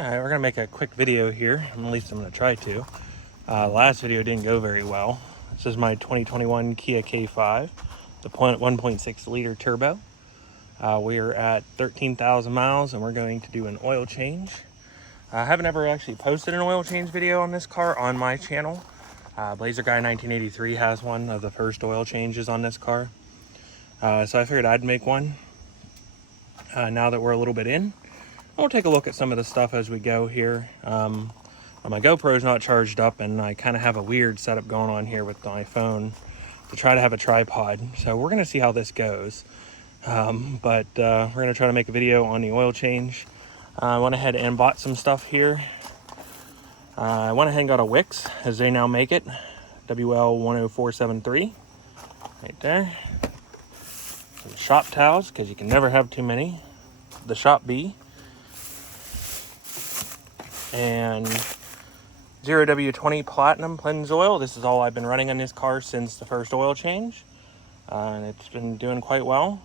Alright, we're gonna make a quick video here. At least I'm gonna try to. Last video didn't go very well. This is my 2021 Kia K5, the 1.6 liter turbo. We are at 13,000 miles and we're going to do an oil change. I haven't ever actually posted an oil change video on this car on my channel. Blazer Guy 1983 has one of the first oil changes on this car. So I figured I'd make one now that we're a little bit in. We'll take a look at some of the stuff as we go here. My GoPro's not charged up and I kind of have a weird setup going on here with my phone to try to have a tripod. So we're going to see how this goes. But we're going to try to make a video on the oil change. I went ahead and bought some stuff here. I went ahead and got a Wix, as they now make it. WL10473. Right there. Some shop towels, because you can never have too many. The Shop B. And 0W20 Platinum Pennzoil. This is all I've been running on this car since the first oil change. And it's been doing quite well.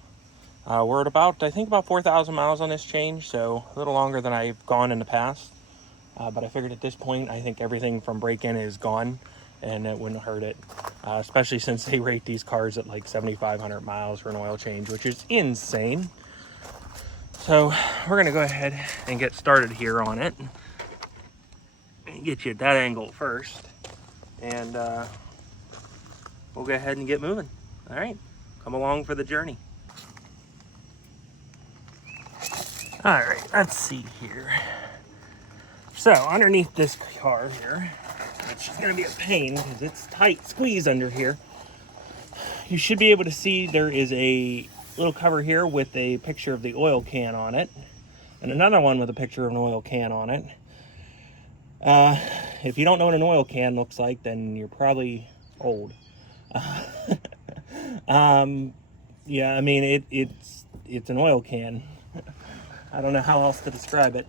We're at about, I think about 4,000 miles on this change, so a little longer than I've gone in the past. But I figured at this point, I think everything from break-in is gone, and it wouldn't hurt it. Especially since they rate these cars at like 7,500 miles for an oil change, which is insane. So we're gonna go ahead and get started here on it. Get you at that angle first, and we'll go ahead and get moving. All right, come along for the journey. All right, let's see here. So underneath this car here, which is gonna be a pain because it's tight squeeze under here, you should be able to see there is a little cover here with a picture of the oil can on it, and another one with a picture of an oil can on it. If you don't know what an oil can looks like, then you're probably old. Yeah, I mean, it's an oil can. I don't know how else to describe it.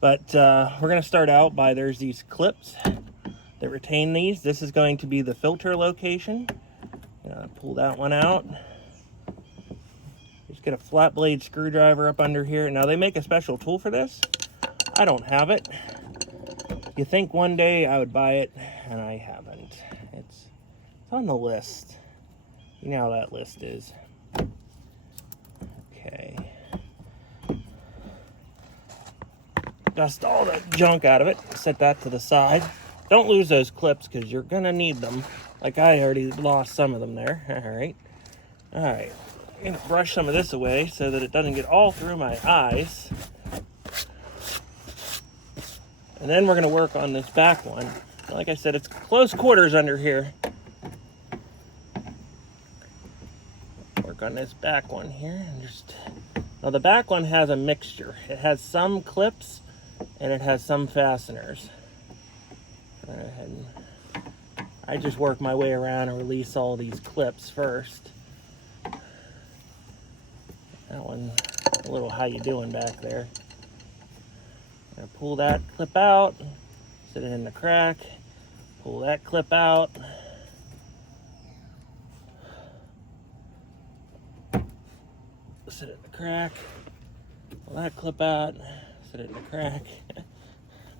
But we're going to start out by, there's these clips that retain these. This is going to be the filter location. Pull that one out. Just get a flat blade screwdriver up under here. Now, they make a special tool for this. I don't have it. You think one day I would buy it, and I haven't. It's on the list. You know how that list is. Okay. Dust all the junk out of it. Set that to the side. Don't lose those clips because you're going to need them. Like I already lost some of them there. Alright. Alright. I'm going to brush some of this away so that it doesn't get all through my eyes. And then we're going to work on this back one. Like I said, it's close quarters under here. Work on this back one here. Now the back one has a mixture. It has some clips and it has some fasteners. Go ahead and I just work my way around and release all these clips first. That one, a little how you doing back there. I'm gonna pull that clip out, sit it in the crack, pull that clip out. Sit it in the crack, pull that clip out, sit it in the crack.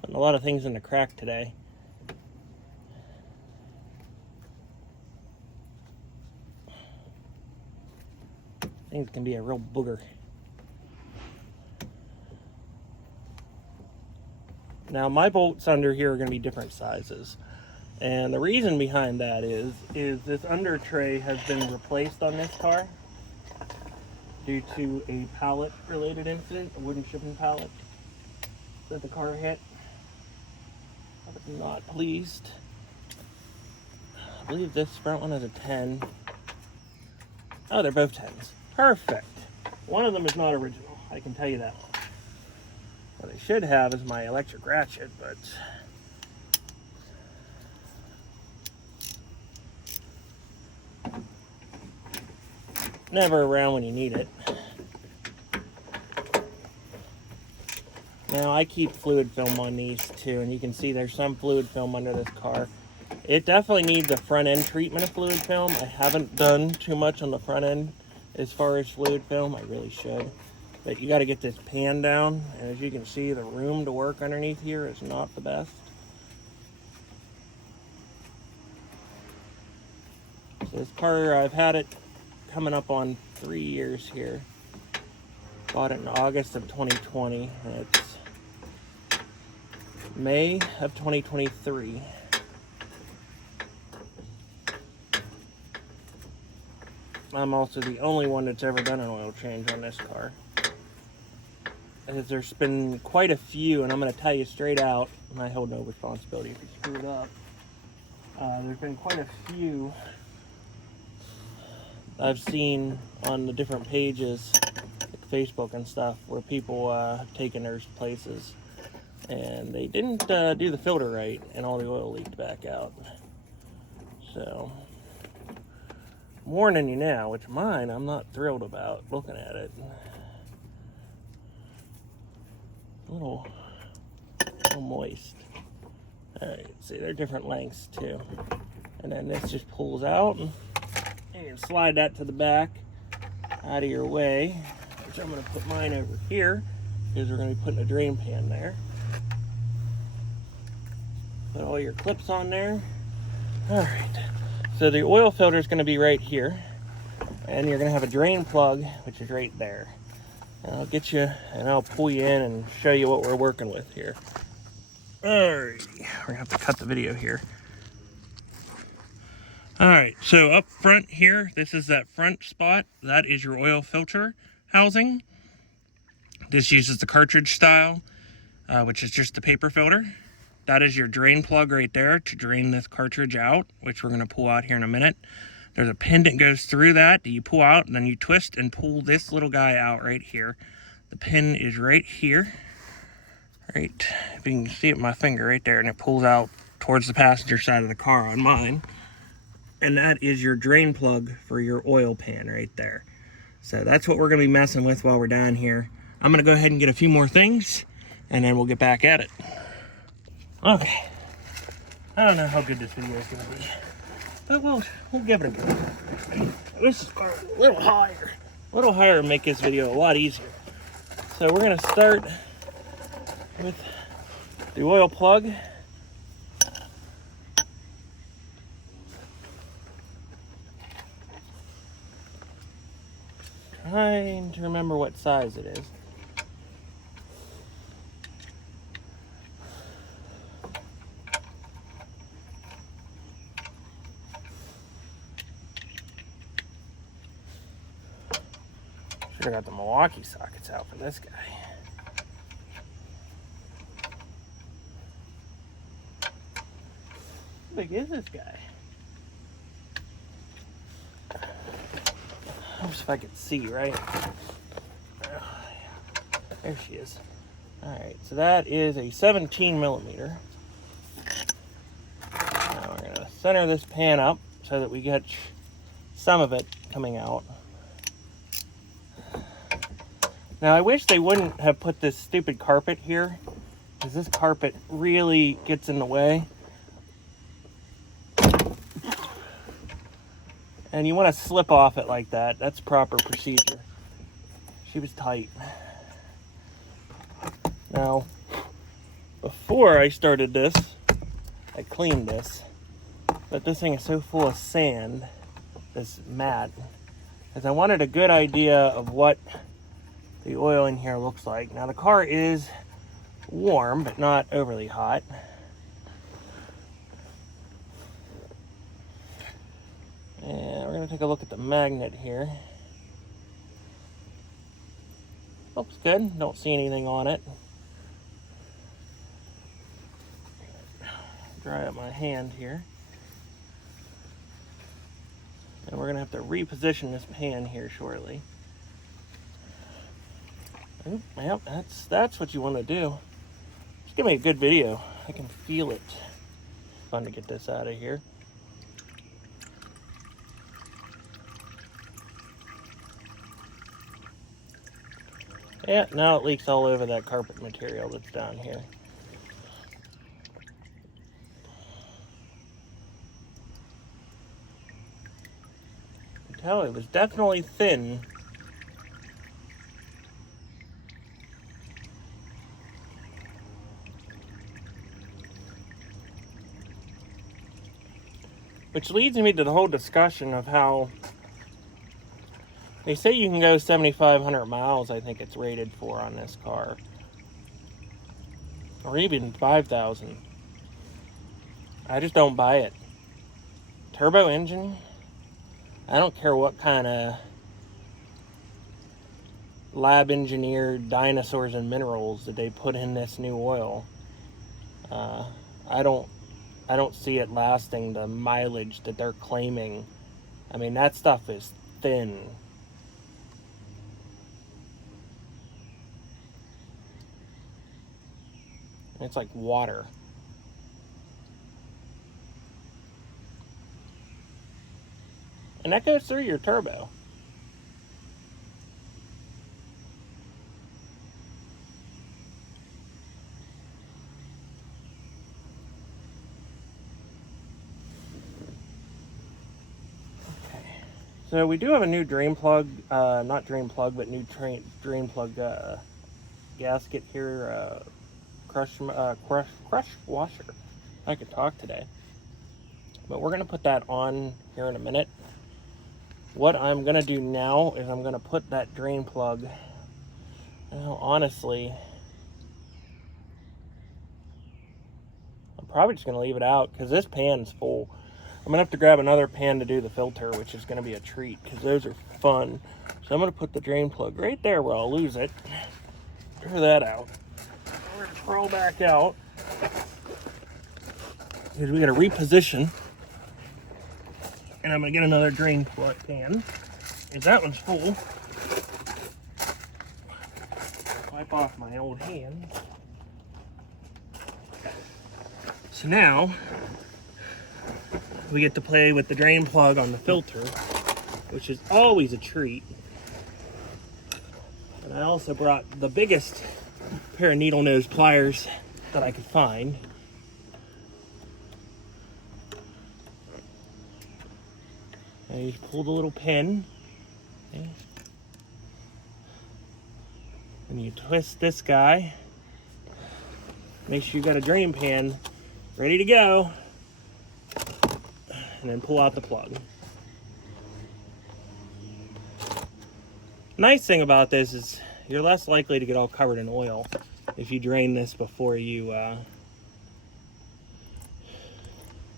Putting a lot of things in the crack today. Things can be a real booger. Now my bolts under here are going to be different sizes. And the reason behind that is this under tray has been replaced on this car due to a pallet related incident, a wooden shipping pallet that the car hit. I was not pleased. I believe this front one is a 10. Oh, they're both 10s. Perfect. One of them is not original, I can tell you that one. What I should have is my electric ratchet, but never around when you need it. Now I keep fluid film on these too, and you can see there's some fluid film under this car. It definitely needs a front end treatment of fluid film. I haven't done too much on the front end as far as fluid film. I really should. But you got to get this pan down, and as you can see, the room to work underneath here is not the best. So this car, I've had it coming up on 3 years here. Bought it in August of 2020, and it's May of 2023. I'm also the only one that's ever done an oil change on this car. Because there's been quite a few, and I'm going to tell you straight out, and I hold no responsibility if you screw it up. There's been quite a few I've seen on the different pages, like Facebook and stuff, where people have taken their places. And they didn't do the filter right, and all the oil leaked back out. So, I'm warning you now, which mine I'm not thrilled about looking at it. A little moist. Alright, see, they're different lengths too. And then this just pulls out, and you can slide that to the back out of your way, which I'm going to put mine over here because we're going to be putting a drain pan there. Put all your clips on there. Alright, so the oil filter is going to be right here, and you're going to have a drain plug, which is right there. And I'll get you, and I'll pull you in and show you what we're working with here. Alright, we're going to have to cut the video here. Alright, so up front here, this is that front spot. That is your oil filter housing. This uses the cartridge style, which is just the paper filter. That is your drain plug right there to drain this cartridge out, which we're going to pull out here in a minute. There's a pin that goes through that you pull out, and then you twist and pull this little guy out right here. The pin is right here. Right, if you can see it with my finger right there, and it pulls out towards the passenger side of the car on mine. And that is your drain plug for your oil pan right there. So that's what we're going to be messing with while we're down here. I'm going to go ahead and get a few more things, and then we'll get back at it. Okay. I don't know how good this video is going to be, but we'll give it a go. This is a little higher and make this video a lot easier. So we're going to start with the oil plug. Trying to remember what size it is. Should have got the Milwaukee sockets out for this guy. How big is this guy? I wish if I could see, right? There she is. Alright, so that is a 17 millimeter. Now we're going to center this pan up so that we get some of it coming out. Now I wish they wouldn't have put this stupid carpet here, because this carpet really gets in the way. And you want to slip off it like that. That's proper procedure. She was tight. Now, before I started this, I cleaned this. But this thing is so full of sand, this mat, because I wanted a good idea of what the oil in here looks like. Now the car is warm, but not overly hot. And we're going to take a look at the magnet here. Looks good. Don't see anything on it. Dry up my hand here. And we're going to have to reposition this pan here shortly. Oop, yep, that's what you want to do. Just give me a good video. I can feel it. Fun to get this out of here. Yeah, now it leaks all over that carpet material that's down here. You can tell it was definitely thin. Which leads me to the whole discussion of how they say you can go 7,500 miles, I think it's rated for on this car. Or even 5,000. I just don't buy it. Turbo engine, I don't care what kind of lab engineered dinosaurs and minerals that they put in this new oil. I don't see it lasting the mileage that they're claiming. I mean, that stuff is thin. It's like water. And that goes through your turbo. Okay. So we do have a new drain plug, not drain plug, but new drain plug gasket here. Crush washer. I could talk today. But we're going to put that on here in a minute. What I'm going to do now is I'm going to put that drain plug. Now, honestly, I'm probably just going to leave it out because this pan's full. I'm going to have to grab another pan to do the filter, which is going to be a treat because those are fun. So I'm going to put the drain plug right there where I'll lose it. Throw that out. We're going to crawl back out because we got to reposition. And I'm going to get another drain plug pan. Because that one's full. Wipe off my old hand. So now, we get to play with the drain plug on the filter, which is always a treat. And I also brought the biggest pair of needle nose pliers that I could find. And you just pull the little pin, okay, and you twist this guy. Make sure you got a drain pan ready to go, and then pull out the plug. Nice thing about this is you're less likely to get all covered in oil if you drain this before you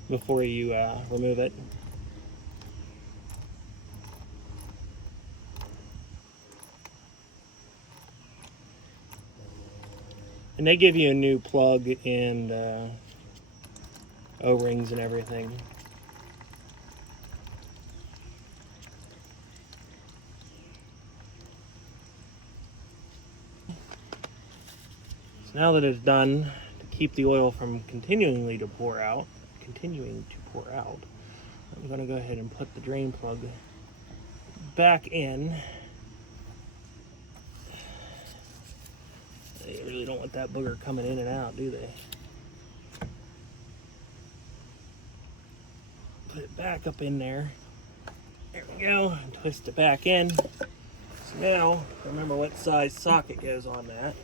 remove it. And they give you a new plug and O-rings and everything. So now that it's done, to keep the oil from continuing to pour out, I'm going to go ahead and put the drain plug back in. They really don't want that booger coming in and out, do they? Put it back up in there. There we go. And twist it back in. So now, remember what size socket goes on that.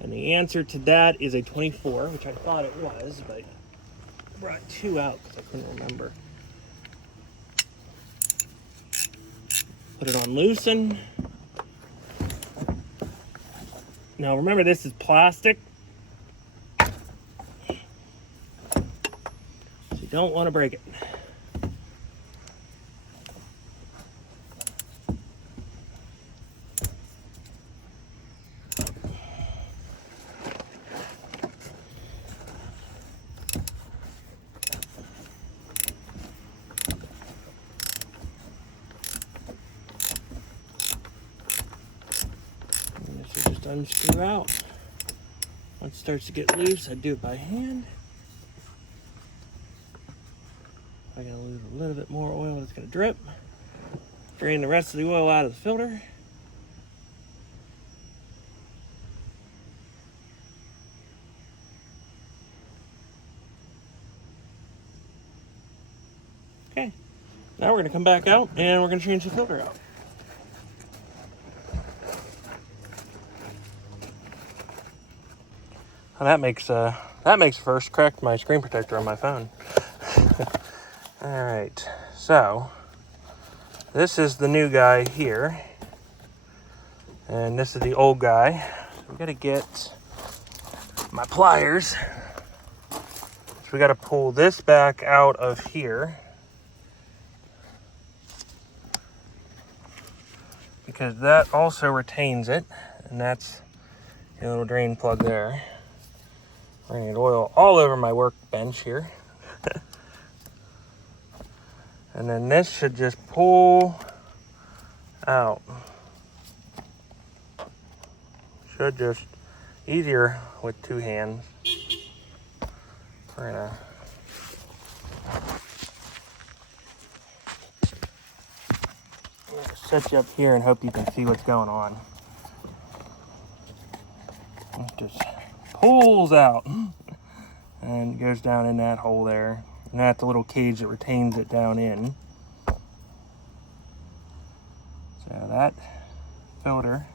And the answer to that is a 24, which I thought it was, but I brought two out because I couldn't remember. Put it on loosen. Now remember, this is plastic, so you don't want to break it. Unscrew out. Once it starts to get loose, I do it by hand. I gotta lose a little bit more oil, it's gonna drip. Drain the rest of the oil out of the filter. Okay, now we're gonna come back out and we're gonna change the filter out. Well, that makes That makes first. Correct my screen protector on my phone. All right, so this is the new guy here, and this is the old guy. We gotta get my pliers. So we gotta pull this back out of here, because that also retains it, and that's the little drain plug there. I need oil all over my workbench here. And then this should just pull out. Should just easier with two hands. We're gonna set you up here and hope you can see what's going on. It just pulls out and goes down in that hole there. And that's the little cage that retains it down in. So that filter.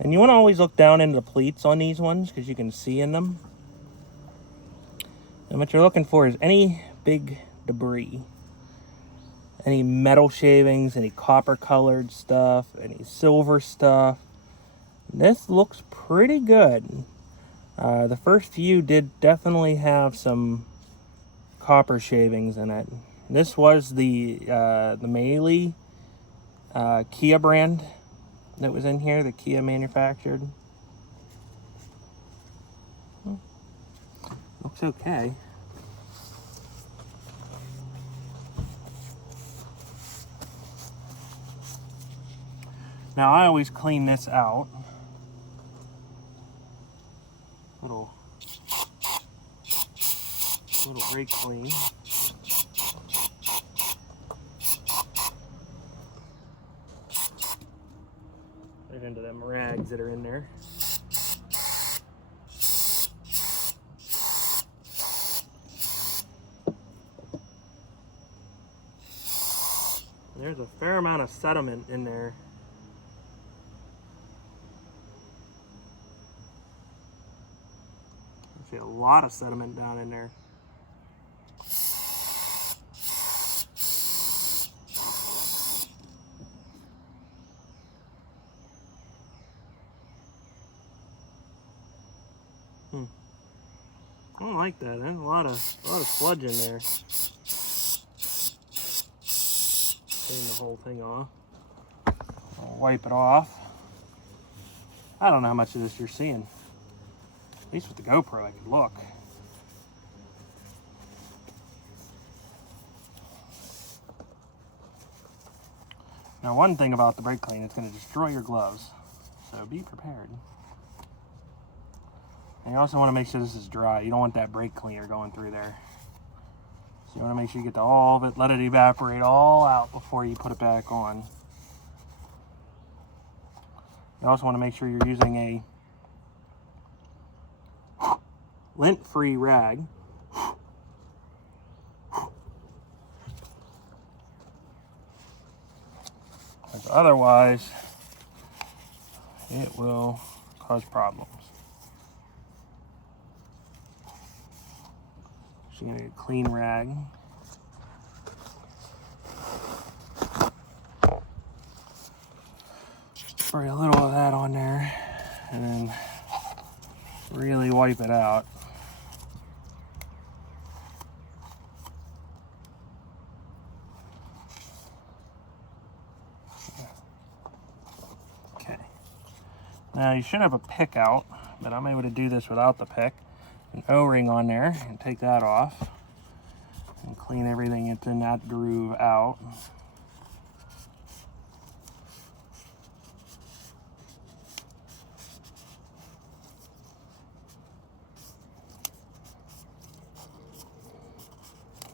And you want to always look down into the pleats on these ones because you can see in them. And what you're looking for is any big debris. Any metal shavings, any copper colored stuff, any silver stuff. This looks pretty good. The first few did definitely have some copper shavings in it. This was the Meili Kia brand that was in here, the Kia manufactured. Looks okay. Now I always clean this out. Little brake clean. Right into them rags that are in there. There's a fair amount of sediment in there. See a lot of sediment down in there. I don't like that. There's a lot of sludge in there. Clean the whole thing off. I'll wipe it off. I don't know how much of this you're seeing. At least with the GoPro, I can look. Now, one thing about the brake clean, it's going to destroy your gloves, so be prepared. And you also want to make sure this is dry. You don't want that brake cleaner going through there. So you want to make sure you get all of it, let it evaporate all out before you put it back on. You also want to make sure you're using a lint-free rag. Because otherwise, it will cause problems. So you're going to get a clean rag. Spray a little of that on there, and then really wipe it out. Okay. Now you should have a pick out, but I'm able to do this without the pick. An O-ring on there, and take that off and clean everything that's in that groove out.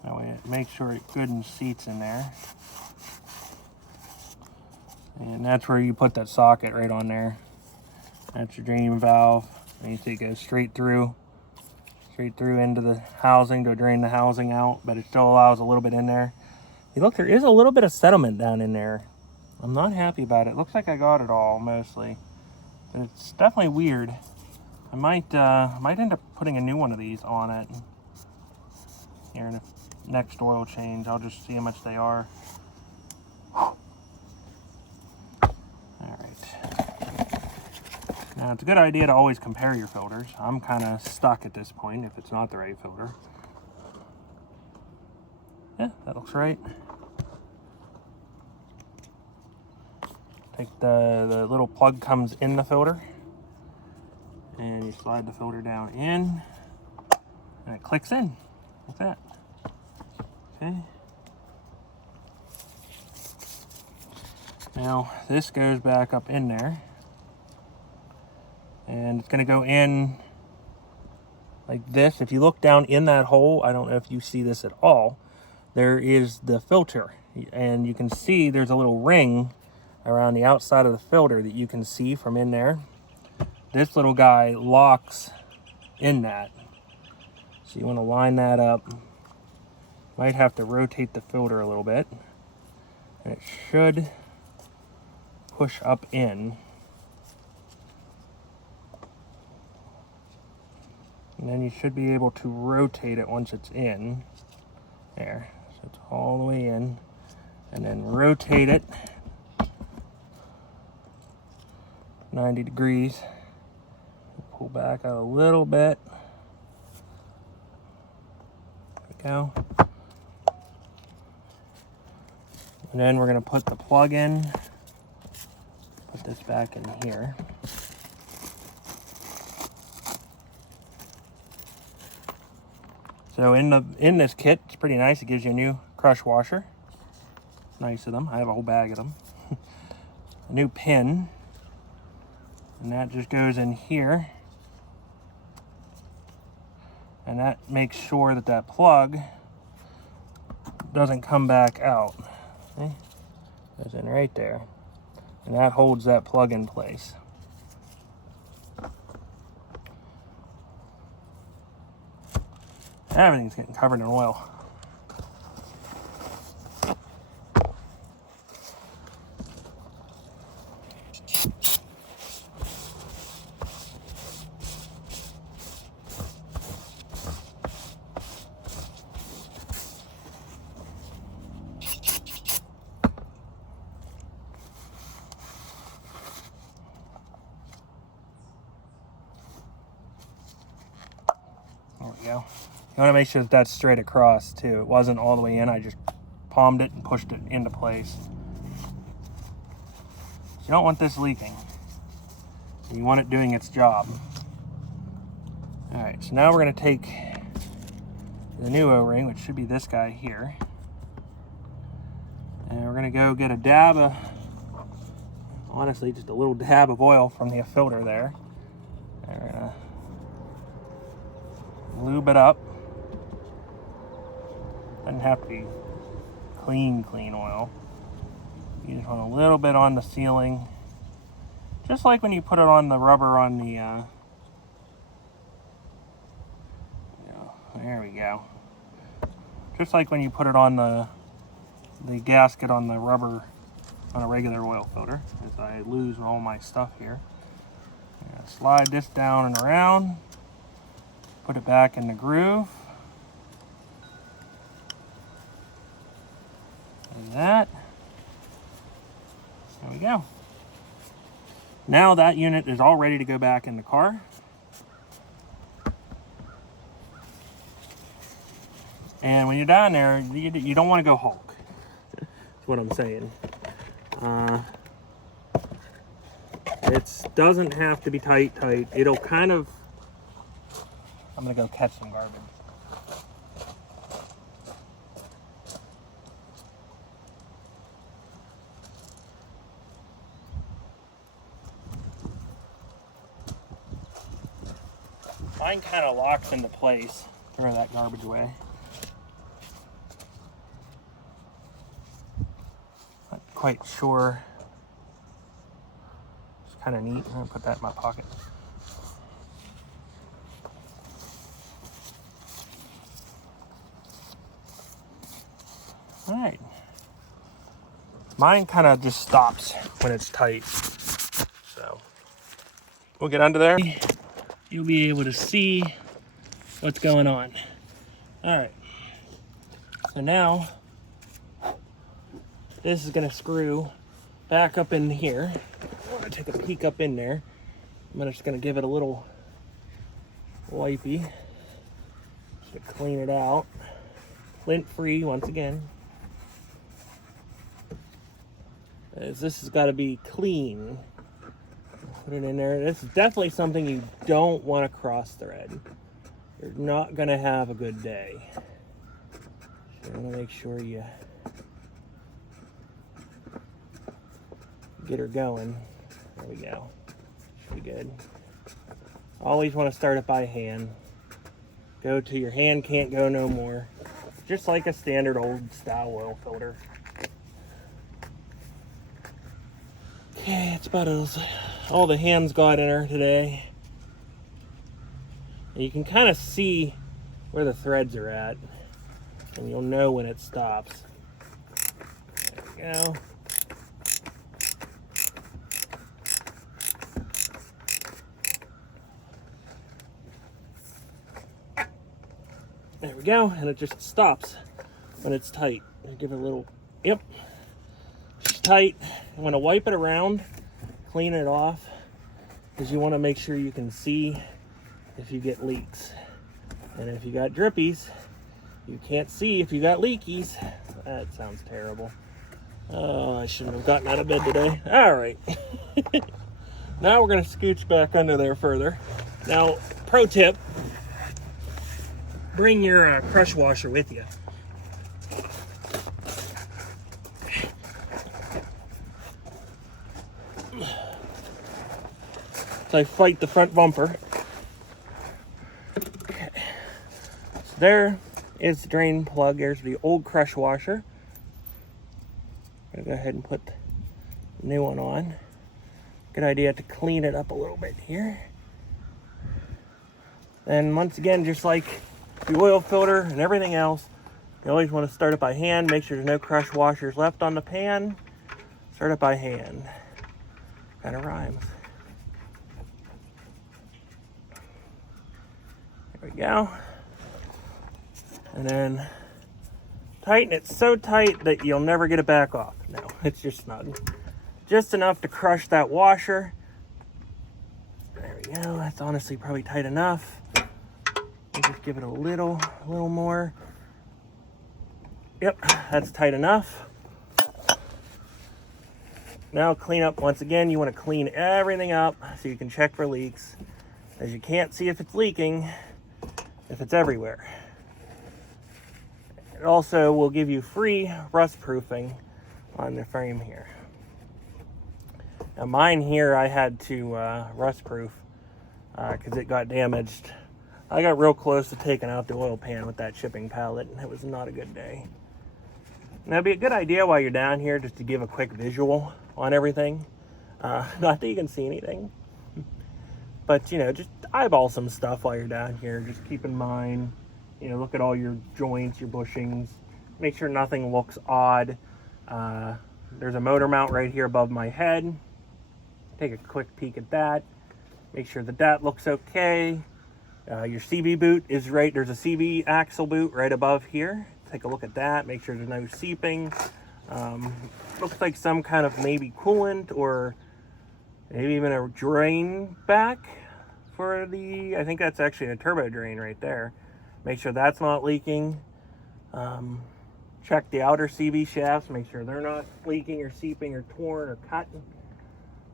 That way it makes sure it good and seats in there. And that's where you put that socket right on there. That's your draining valve. And you take it straight through into the housing to drain the housing out, but it still allows a little bit in there. You look, there is a little bit of sediment down in there. I'm not happy about it. Looks like I got it all mostly. It's definitely weird. I might end up putting a new one of these on it here in the next oil change. I'll just see how much they are. All right. Now it's a good idea to always compare your filters. I'm kind of stuck at this point if it's not the right filter. Yeah, that looks right. Take the little plug comes in the filter, and you slide the filter down in, and it clicks in like that. Okay. Now this goes back up in there, and it's going to go in like this. If you look down in that hole, I don't know if you see this at all, there is the filter, and you can see there's a little ring around the outside of the filter that you can see from in there. This little guy locks in that. So you want to line that up. Might have to rotate the filter a little bit. And it should push up in. And then you should be able to rotate it once it's in. There. So it's all the way in. And then rotate it 90 degrees. Pull back out a little bit. There we go. And then we're going to put the plug in. Put this back in here. So in this kit, it's pretty nice. It gives you a new crush washer. Nice of them. I have a whole bag of them. A new pin. And that just goes in here. And that makes sure that that plug doesn't come back out. Okay? Goes in right there. And that holds that plug in place. Everything's getting covered in oil. There we go. You want to make sure that that's straight across too. It wasn't all the way in. I just palmed it and pushed it into place. You don't want this leaking. You want it doing its job. All right, so now we're going to take the new O-ring, which should be this guy here. And we're going to go get a dab of, honestly, just a little dab of oil from the filter there. And we're going to lube it up. Doesn't have to be clean oil. You just want a little bit on the sealing. Just like when you put it on the rubber on the, there we go. Just like when you put it on the gasket on the rubber on a regular oil filter. As I lose all my stuff here. Slide this down and around. Put it back in the groove. Like that. There we go. Now that unit is all ready to go back in the car. And when you're down there, you don't want to go Hulk. That's what I'm saying. It doesn't have to be tight. It'll kind of... I'm going to go catch some garbage. Mine kind of locks into place. Throw that garbage away. Not quite sure. It's kind of neat. I'm going to put that in my pocket. All right. Mine kind of just stops when it's tight. So we'll get under there. you'll be able to see what's going on. All right, so now this is gonna screw back up in here. I wanna take a peek up in there. I'm just gonna give it a little wipey to clean it out. Lint free once again. As this has got to be clean. Put it in there. This is definitely something you don't want to cross thread. You're not going to have a good day. So you want to make sure you get her going. There we go. Should be good. Always want to start it by hand. Go to your hand can't go no more. Just like a standard old style oil filter. Okay, it's about all the hands got in her today. And you can kind of see where the threads are at, and you'll know when it stops. There we go. There we go, and it just stops when it's tight. Give it a little, yep, it's tight. I'm gonna wipe it around, clean it off, because you wanna make sure you can see if you get leaks. And if you got drippies, you can't see if you got leakies. That sounds terrible. Oh, I shouldn't have gotten out of bed today. All right. Now we're gonna scooch back under there further. Now, pro tip, bring your crush washer with you. So I fight the front bumper. Okay. So there is the drain plug. There's the old crush washer. I'm gonna go ahead and put the new one on. Good idea to clean it up a little bit here. And once again, just like the oil filter and everything else, you always want to start it by hand. Make sure there's no crush washers left on the pan. Start it by hand. Kind of rhymes. There we go. And then tighten it so tight that you'll never get it back off. No, it's just snug. Just enough to crush that washer. There we go. That's honestly probably tight enough. Just give it a little more. Yep, that's tight enough. Now clean up. Once again, you want to clean everything up so you can check for leaks, as you can't see if it's leaking if it's everywhere. It also will give you free rust proofing on the frame here. Now mine here, I had to rust proof because it got damaged. I got real close to taking out the oil pan with that shipping pallet, and it was not a good day. And that'd be a good idea while you're down here just to give a quick visual on everything. Not that you can see anything, but, you know, just eyeball some stuff while you're down here. Just keep in mind, you know, look at all your joints, your bushings. Make sure nothing looks odd. There's a motor mount right here above my head. Take a quick peek at that. Make sure that looks okay. Your CB boot is right. There's a CB axle boot right above here. Take a look at that. Make sure there's no seeping. Looks like some kind of maybe coolant or maybe even a drain back for the, I think that's actually a turbo drain right there. Make sure that's not leaking. Check the outer CB shafts. Make sure they're not leaking or seeping or torn or cut.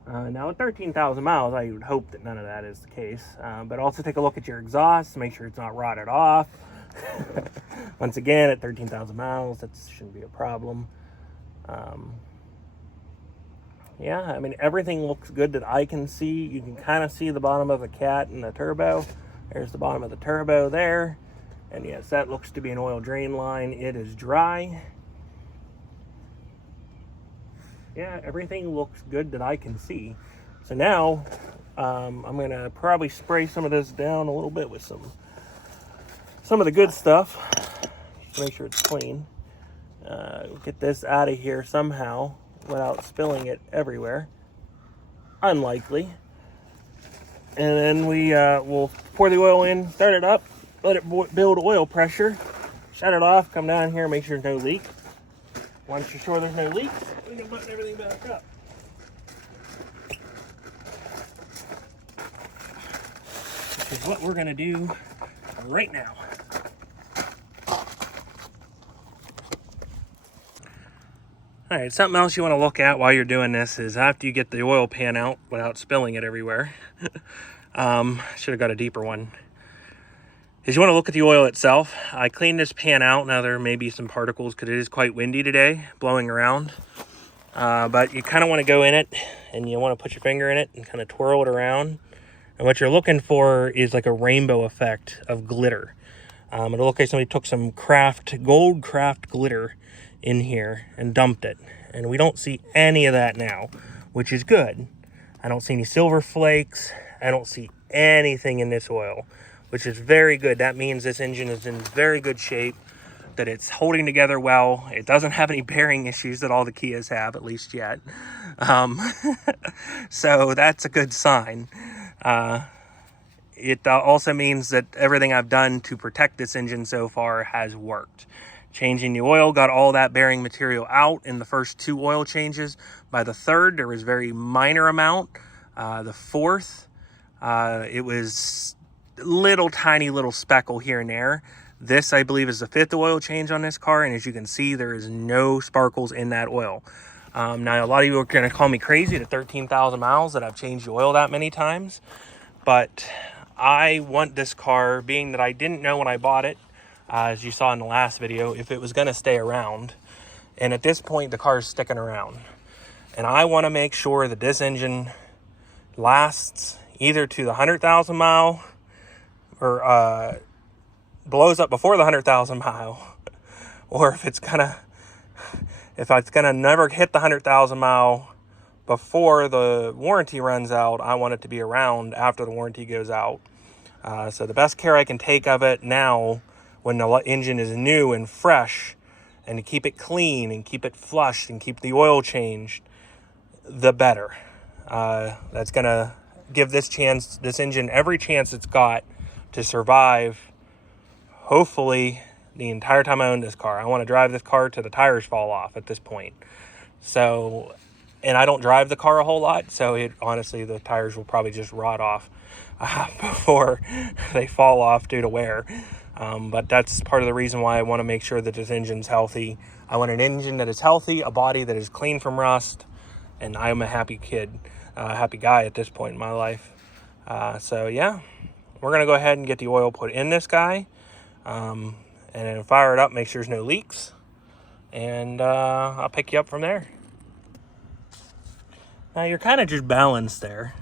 Now at 13,000 miles, I would hope that none of that is the case. But also take a look at your exhaust, make sure it's not rotted off. Once again, at 13,000 miles, that shouldn't be a problem. Yeah, I mean, everything looks good that I can see. You can kind of see the bottom of the cat and the turbo. There's the bottom of the turbo there. And yes, that looks to be an oil drain line. It is dry. Yeah, everything looks good that I can see. So now, I'm gonna probably spray some of this down a little bit with some of the good stuff. Just make sure it's clean. Get this out of here somehow without spilling it everywhere. Unlikely. And then we will pour the oil in, start it up, let it build oil pressure, shut it off, come down here, make sure there's no leak. Once you're sure there's no leaks, we can button everything back up. Which is what we're gonna do right now. All right, something else you want to look at while you're doing this is after you get the oil pan out without spilling it everywhere. Should have got a deeper one. Is you want to look at the oil itself. I cleaned this pan out. Now there may be some particles because it is quite windy today, blowing around. But you kind of want to go in it and you want to put your finger in it and kind of twirl it around. And what you're looking for is like a rainbow effect of glitter. It'll look like somebody took some gold craft glitter in here and dumped it, and we don't see any of that now, which is good. I don't see any silver flakes. I don't see anything in this oil, which is very good. That means this engine is in very good shape, that it's holding together well. It doesn't have any bearing issues that all the Kias have, at least yet. So that's a good sign. It also means that everything I've done to protect this engine so far has worked. Changing the oil got all that bearing material out in the first 2 oil changes. By the 3rd, there was very minor amount. The 4th, it was tiny little speckle here and there. This, I believe, is the 5th oil change on this car, and as you can see, there is no sparkles in that oil. Now, a lot of you are going to call me crazy at 13,000 miles that I've changed the oil that many times, but I want this car, being that I didn't know when I bought it, as you saw in the last video, if it was going to stay around. And at this point, the car is sticking around. And I want to make sure that this engine lasts either to the 100,000 mile or blows up before the 100,000 mile, or if it's gonna never hit the 100,000 mile before the warranty runs out. I want it to be around after the warranty goes out. So the best care I can take of it now, when the engine is new and fresh, and to keep it clean and keep it flushed and keep the oil changed, the better. That's gonna give this engine every chance it's got to survive, hopefully, the entire time I own this car. I want to drive this car till the tires fall off at this point. So, and I don't drive the car a whole lot, so honestly, the tires will probably just rot off before they fall off due to wear. But that's part of the reason why I want to make sure that this engine's healthy. I want an engine that is healthy, a body that is clean from rust, and I'm a happy guy at this point in my life. So yeah, we're going to go ahead and get the oil put in this guy, and then fire it up, make sure there's no leaks, and I'll pick you up from there. Now you're kind of just balanced there,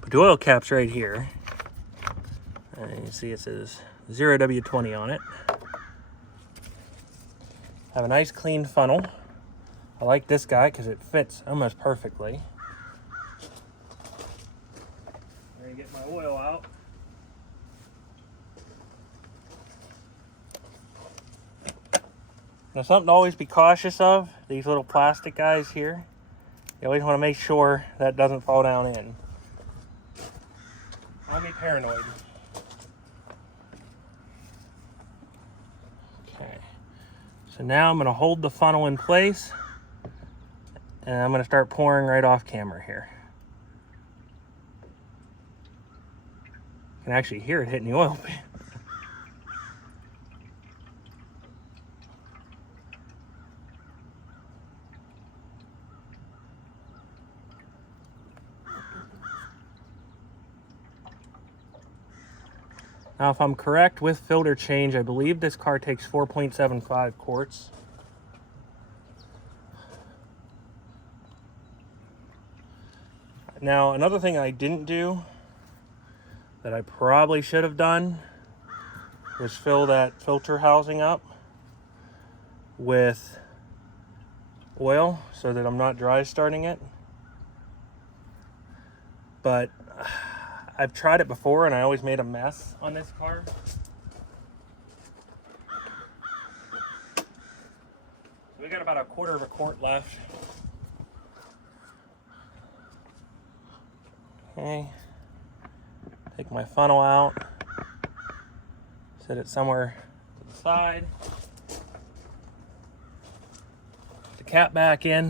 but the oil cap's right here. And you see it says 0W20 on it. Have a nice clean funnel. I like this guy because it fits almost perfectly. I'm gonna get my oil out. Now, something to always be cautious of, these little plastic guys here. You always want to make sure that doesn't fall down in. Don't be paranoid. Okay, so now I'm going to hold the funnel in place, and I'm going to start pouring right off camera here. You can actually hear it hitting the oil pan. Now, if I'm correct with filter change, I believe this car takes 4.75 quarts. Now, another thing I didn't do that I probably should have done was fill that filter housing up with oil so that I'm not dry starting it. But I've tried it before and I always made a mess on this car. We got about 1/4 of a quart left. Okay. Take my funnel out, set it somewhere to the side, put the cap back in.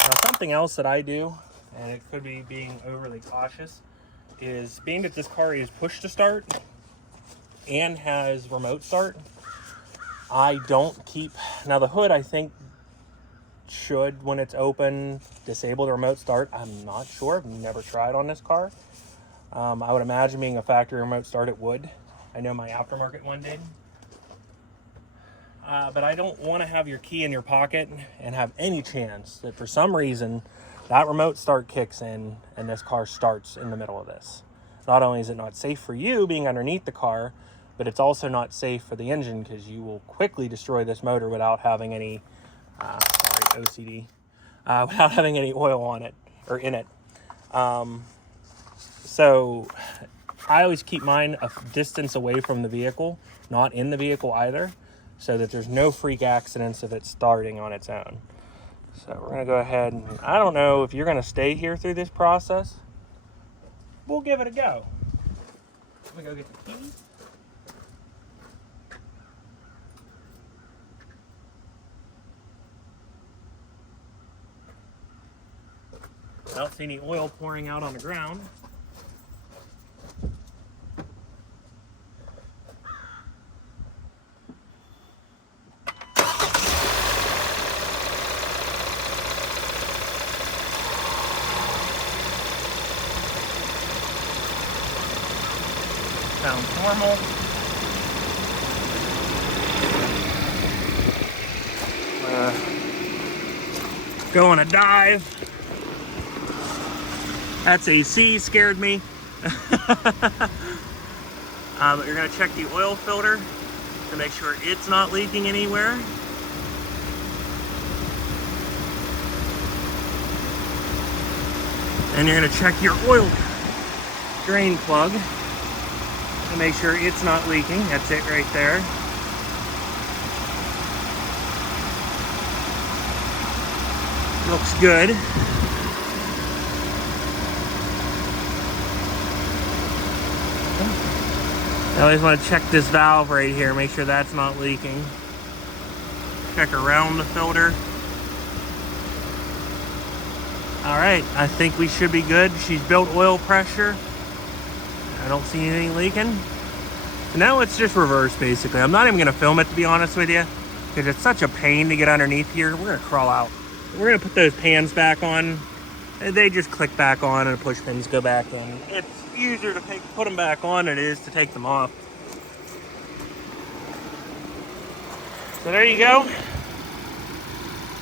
Now, something else that I do, and it could be being overly cautious, is being that this car is push to start and has remote start, I don't keep, now the hood I think should, when it's open, disable the remote start. I'm not sure, I've never tried on this car. I would imagine being a factory remote start it would. I know my aftermarket one did. But I don't want to have your key in your pocket and have any chance that for some reason that remote start kicks in and this car starts in the middle of this. Not only is it not safe for you being underneath the car, but it's also not safe for the engine because you will quickly destroy this motor without having any, OCD, without having any oil on it or in it. So I always keep mine a distance away from the vehicle, not in the vehicle either, so that there's no freak accidents of it starting on its own. So we're gonna go ahead and, I don't know if you're gonna stay here through this process. We'll give it a go. Let me go get the keys. I don't see any oil pouring out on the ground. Sounds normal. Go on a dive. That's AC, scared me. But you're gonna check the oil filter to make sure it's not leaking anywhere. And you're gonna check your oil drain plug to make sure it's not leaking. That's it right there. Looks good. I always want to check this valve right here, make sure that's not leaking. Check around the filter. All right, I think we should be good. She's built oil pressure. I don't see anything leaking. So now it's just reverse, basically. I'm not even gonna film it, to be honest with you, because it's such a pain to get underneath here. We're gonna crawl out. We're gonna put those pans back on. They just click back on and the push pins go back in. It's easier to put them back on than it is to take them off. So there you go.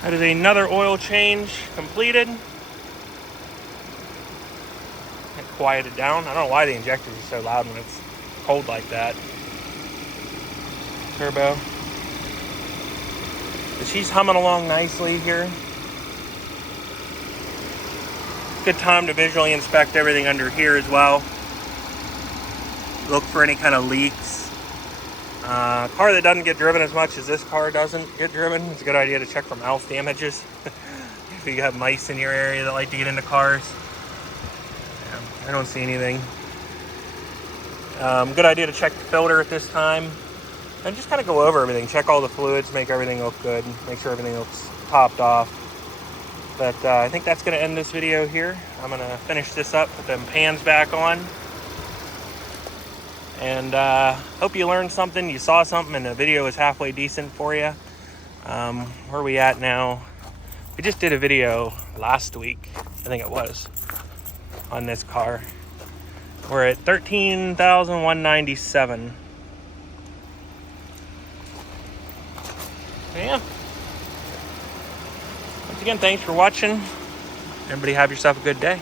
That is another oil change completed. It quieted down. I don't know why the injectors are so loud when it's cold like that. Turbo. But she's humming along nicely here. Good time to visually inspect everything under here as well. Look for any kind of leaks. A car that doesn't get driven as much as this car doesn't get driven, it's a good idea to check for mouse damages. If you have mice in your area that like to get into cars. Yeah, I don't see anything. Good idea to check the filter at this time. And just kind of go over everything. Check all the fluids, make everything look good. Make sure everything looks topped off. But I think that's going to end this video here. I'm going to finish this up, put them pans back on. And hope you learned something, you saw something, and the video was halfway decent for you. Where are we at now? We just did a video last week, I think it was, on this car. We're at 13,197. Yeah. Once again, thanks for watching. Everybody have yourself a good day.